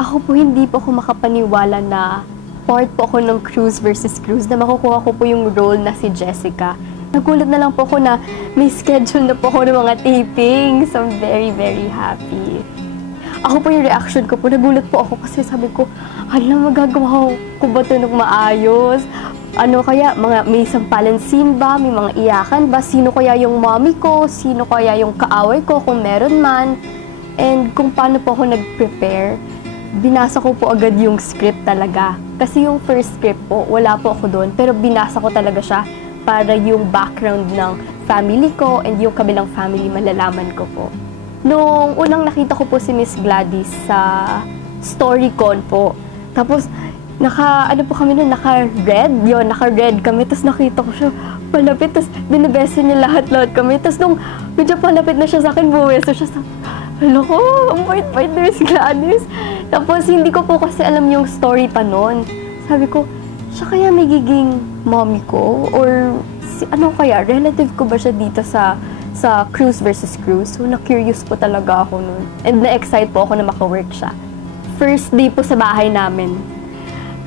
Ako po hindi po ako makapaniwala na part po ako ng Cruise versus Cruise, na makukuha ko po yung role na si Jessica. Nagulat na lang po ako na may schedule na po ako ng mga tapings. So I'm very, very happy. Ako po yung reaction ko po, nagulat po ako kasi sabi ko, hala, magagawa ko ba ito ng maayos? Ano kaya, may sampalan scene ba? May mga iyakan ba? Sino kaya yung mommy ko? Sino kaya yung kaaway ko kung meron man? And kung paano po ako nag-prepare, binasa ko po agad yung script talaga. Kasi yung first script po, wala po ako doon, pero binasa ko talaga siya para yung background ng family ko and yung kabilang family malalaman ko po. Nung unang nakita ko po si Miss Gladys sa StoryCon po, tapos naka-red kami, tapos nakita ko siya palapit, tapos binibesa niya lahat kami, tapos nung medyo palapit na siya sa akin, buweso siya sa, hala ko, ang bait-bait ni Miss Gladys. Tapos hindi ko po kasi alam yung story pa noon. Sabi ko, siya kaya may giging mommy ko? Or ano kaya, relative ko ba siya dito sa Cruise versus Cruise? So na-curious po talaga ako noon. And na-excite po ako na maka-work siya. First day po sa bahay namin,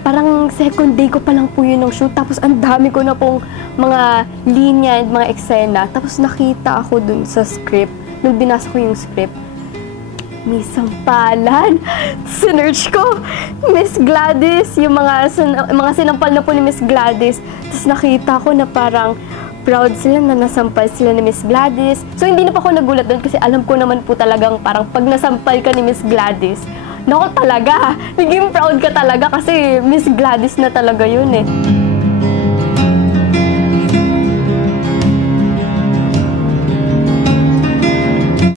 parang second day ko pa lang po yun ng shoot, tapos ang dami ko na pong mga linya and mga eksena. Tapos nakita ako dun sa script, nung binasa ko yung script, may sampalan. Sinearch ko, Miss Gladys, yung mga sinampal na po ni Miss Gladys. Tapos nakita ko na parang proud sila na nasampal sila ni Miss Gladys. So hindi na pa ako nagulat doon kasi alam ko naman po talagang parang pag nasampal ka ni Miss Gladys, nako talaga, naging proud ka talaga kasi Miss Gladys na talaga yun eh.